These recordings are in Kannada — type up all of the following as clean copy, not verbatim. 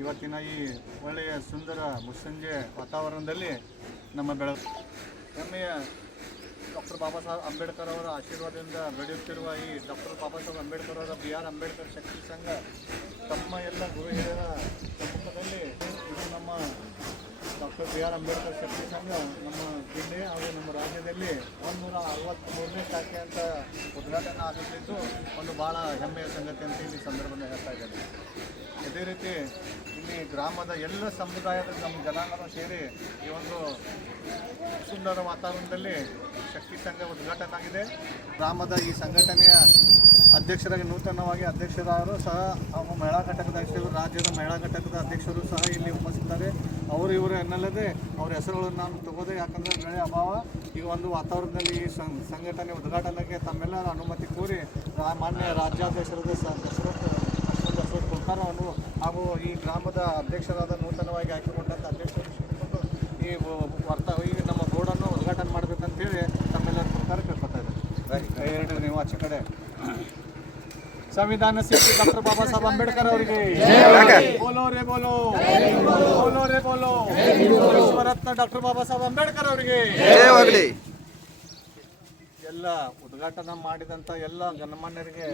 ಇವತ್ತಿನ ಈ ಒಳ್ಳೆಯ ಸುಂದರ ಮುಸ್ಸಂಜೆ ವಾತಾವರಣದಲ್ಲಿ ನಮ್ಮ ಹೆಮ್ಮೆಯ ಡಾಕ್ಟರ್ ಬಾಬಾ ಸಾಹೇಬ್ ಅಂಬೇಡ್ಕರ್ ಅವರ ಆಶೀರ್ವಾದದಿಂದ ಬೆಳೆಯುತ್ತಿರುವ ಈ ಡಾಕ್ಟರ್ ಬಾಬಾ ಸಾಹೇಬ್ ಅಂಬೇಡ್ಕರ್ ಅವರ ಬಿ ಆರ್ ಅಂಬೇಡ್ಕರ್ ಶಕ್ತಿ ಸಂಘ ತಮ್ಮ ಎಲ್ಲ ಗುರು ಹಿರಿಯರ ಸಮ್ಮುಖದಲ್ಲಿ ಇದು ನಮ್ಮ ಡಾಕ್ಟರ್ ಬಿ ಆರ್ ಅಂಬೇಡ್ಕರ್ ಶಕ್ತಿ ಸಂಘ ನಮ್ಮ ಜಿಲ್ಲೆ ಹಾಗೂ ನಮ್ಮ ರಾಜ್ಯದಲ್ಲಿ 163ನೇ ಶಾಖೆ ಅಂತ ಉದ್ಘಾಟನೆ ಆಗುತ್ತಿದ್ದು ಒಂದು ಭಾಳ ಹೆಮ್ಮೆಯ ಸಂಗತಿ ಅಂತ ಈ ಸಂದರ್ಭದಲ್ಲಿ ಹೇಳ್ತಾ ಇದ್ದೇನೆ. ಇದೇ ರೀತಿ ಇಲ್ಲಿ ಗ್ರಾಮದ ಎಲ್ಲ ಸಮುದಾಯದ ನಮ್ಮ ಜನಾಂಗನೂ ಸೇರಿ ಈ ಒಂದು ಸುಂದರ ವಾತಾವರಣದಲ್ಲಿ ಶಕ್ತಿ ಸಂಘ ಉದ್ಘಾಟನೆ ಆಗಿದೆ. ಗ್ರಾಮದ ಈ ಸಂಘಟನೆಯ ಅಧ್ಯಕ್ಷರಾಗಿ ನೂತನವಾಗಿ ಅಧ್ಯಕ್ಷರಾದರು ಸಹ ಹಾಗೂ ಮಹಿಳಾ ಘಟಕದ ಅಧ್ಯಕ್ಷರು, ರಾಜ್ಯದ ಮಹಿಳಾ ಘಟಕದ ಅಧ್ಯಕ್ಷರು ಸಹ ಇಲ್ಲಿ ಉಪಸ್ಥಿತಾರೆ. ಅವರು ಇವರು ಎನ್ನಲ್ಲದೆ ಅವ್ರ ಹೆಸರುಗಳನ್ನು ನಾನು ತಗೋದೆ, ಯಾಕಂದರೆ ಬೆಳೆ ಅಭಾವ. ಈ ಒಂದು ವಾತಾವರಣದಲ್ಲಿ ಈ ಸಂಘಟನೆ ಉದ್ಘಾಟನೆಗೆ ತಮ್ಮೆಲ್ಲರ ಅನುಮತಿ ಕೋರಿ ಮಾನ್ಯ ರಾಜ್ಯಾಧ್ಯಕ್ಷರಾದ ದಶರಥ್ ಕುಲ್ಕರ್ ಅವರು ಹಾಗೂ ಈ ಗ್ರಾಮದ ಅಧ್ಯಕ್ಷರಾದ ನೂತನವಾಗಿ ಆಯ್ಕೆಗೊಂಡಂಥ ಅಧ್ಯಕ್ಷರು ಈ ನಮ್ಮ ಬೋರ್ಡನ್ನು ಉದ್ಘಾಟನೆ ಮಾಡಬೇಕಂತೇಳಿ ತಮ್ಮೆಲ್ಲರ ಪ್ರಕಾರ ಕೇಳ್ಕೊತಾ ಇದ್ದಾರೆ. ಹೇಳ್ರಿ ನೀವು ಆಚೆ ಕಡೆ. ಸಂವಿಧಾನ ಶಿಲ್ಪಿ ಡಾಕ್ಟರ್ ಬಾಬಾ ಸಾಹೇಬ್ ಅಂಬೇಡ್ಕರ್ ಅವರಿಗೆ ಬೋಲೋ ರೇ ಬೋಲೋ, ಬೋಲೋ ರೇ ಬೋಲೋ. ವಿಶ್ವರತ್ನ ಡಾಕ್ಟರ್ ಬಾಬಾ ಸಾಹೇಬ್ ಅಂಬೇಡ್ಕರ್ ಅವರಿಗೆ ಎಲ್ಲ ಉದ್ಘಾಟನೆ ಮಾಡಿದಂಥ ಎಲ್ಲ ಗಣ್ಯಮಾನ್ಯರಿಗೆ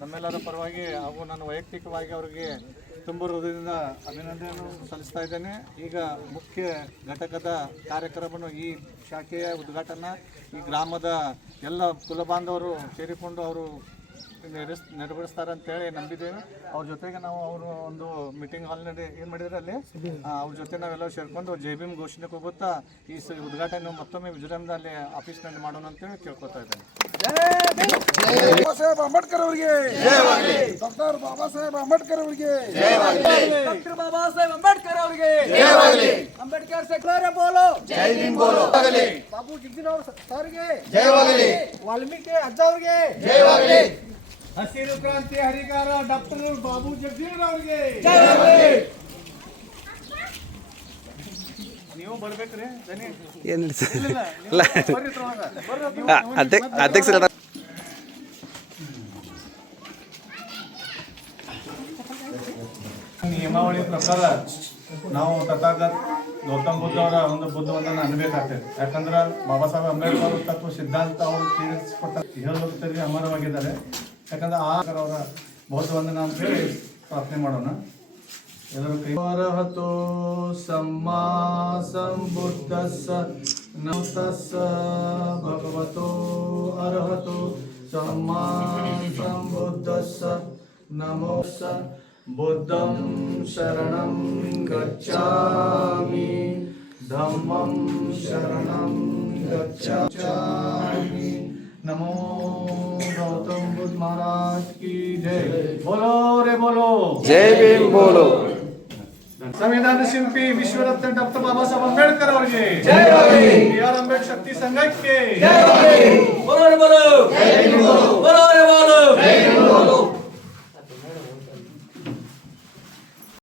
ನಮ್ಮೆಲ್ಲರ ಪರವಾಗಿ ಹಾಗೂ ನಾನು ವೈಯಕ್ತಿಕವಾಗಿ ಅವರಿಗೆ ತುಂಬ ಹೃದಯದಿಂದ ಅಭಿನಂದನೆಯನ್ನು ಸಲ್ಲಿಸ್ತಾ ಇದ್ದೇನೆ. ಈಗ ಮುಖ್ಯ ಘಟಕದ ಕಾರ್ಯಕ್ರಮವನ್ನು ಈ ಶಾಖೆಯ ಉದ್ಘಾಟನಾ ಈ ಗ್ರಾಮದ ಎಲ್ಲ ಕುಲಬಾಂಧವರು ಸೇರಿಕೊಂಡು ಅವರು ನೆರವೇರಿಸ್ತಾರೆ ಅಂತೇಳಿ ನಂಬಿದ್ದೇವೆ. ಅವ್ರ ಜೊತೆಗೆ ನಾವು ಅವರು ಒಂದು ಮೀಟಿಂಗ್ ಹಾಲ್ನಲ್ಲಿ ಏನು ಮಾಡಿದ್ರೆ ಅಲ್ಲಿ ಅವ್ರ ಜೊತೆ ನಾವೆಲ್ಲ ಸೇರ್ಕೊಂಡು ಜೈ ಭೀಮ್ ಘೋಷಣೆ ಹೋಗುತ್ತಾ ಈ ಉದ್ಘಾಟನೆ ಮತ್ತೊಮ್ಮೆ ವಿಜೃಂಭಣೆಯಲ್ಲಿ ಆಫೀಸ್ನಲ್ಲಿ ಮಾಡೋಣ ಅಂತೇಳಿ ಕೇಳ್ಕೊತಾ ಇದ್ದೇನೆ. ಬಾಬಾ ಸಾಹೇಬ್ ಅಂಬೇಡ್ಕರ್ ಅವರಿಗೆ, ಡಾಕ್ಟರ್ ಬಾಬಾ ಸಾಹೇಬ್ ಅಂಬೇಡ್ಕರ್ ಅವರಿಗೆ, ಡಾಕ್ಟರ್ ಬಾಬಾ ಸಾಹೇಬ್ ಅಂಬೇಡ್ಕರ್ ಅವರಿಗೆ, ಅಂಬೇಡ್ಕರ್ ಸೆಕ್ಯುಲರ್ ಬೋಲೋ, ಜೈ ಭೀಮ್ ಬೋಲೋ, ಬಾಬು ಜಗಜೀವನ್ ಸರ್ಗೆ ಜಯವಾಗಲಿ, ವಾಲ್ಮೀಕಿ ಅಜ್ಜ ಅವರಿಗೆ ಜಯವಾಗಲಿ, ಹಸಿರು ಕ್ರಾಂತಿ ಹರಿಕಾರ ಡಾಕ್ಟರ್ ಬಾಬು ಜಗಜೀವನ್ ಅವರಿಗೆ ಜಯವಾಗಲಿ. ನೀವು ಬರ್ಬೇಕ್ರಿ ಅಧ್ಯಕ್ಷರ ನಿಯಮಾವಳಿ ಪ್ರಕಾರ ನಾವು ತಥಾಗತ ಗೌತಮ ಬುದ್ಧ ಅವರ ಒಂದು ಬುದ್ಧವಂದನ ಅನ್ಬೇಕಾಗ್ತದೆ. ಯಾಕಂದ್ರೆ ಬಾಬಾ ಸಾಹೇಬ್ ಅಂಬೇಡ್ಕರ್ ತತ್ವ ಸಿದ್ಧಾಂತ ಅವರು ತೀರಿಸಿಕೊಟ್ಟ ಹೇಳುವಂಥದ್ದು ಅಮರವಾಗಿದ್ದಾರೆ. ಯಾಕಂದ್ರೆ ಅವರ ಬೌದ್ಧ ವಂದನ ಅಂತ ಹೇಳಿ ಪ್ರಾರ್ಥನೆ ಮಾಡೋಣ. ಎಲ್ಲರೂ ಕೈ. ಅರ್ಹತೋ ಸಮ್ಮಾ ಸಂಬುದ್ಧಸ್ಸ ನಮಸ್ತಸ್ಸ ಭಗವತೋ ಅರ್ಹತೋ ಸಮ್ಮಾ ಸಂಬುದ್ಧಸ್ಸ ನಮೋಸ್ಸ ಬುದ್ಧಂ ಶರಣಂ ಗಚ್ಚಾಮಿ ಧಮ್ಮಂ ಶರಣಂ ಗಚ್ಚಾಮಿ. नमो गौतम बुद्ध महाराज की जय. बोलो रे बोलो, जय भीम बोलो. ಸಂವಿಧಾನ ಶಿಲ್ಪಿ ವಿಶ್ವರತ್ನ ಡಾಕ್ಟರ್ ಬಾಬಾ ಸಾಹೇಬ್ ಅಂಬೇಡ್ಕರ್ ಅವರಿಗೆ, ಬಿ ಆರ್ ಅಂಬೇಡ್ಕರ್ ಶಕ್ತಿ ಸಂಘಕ್ಕೆ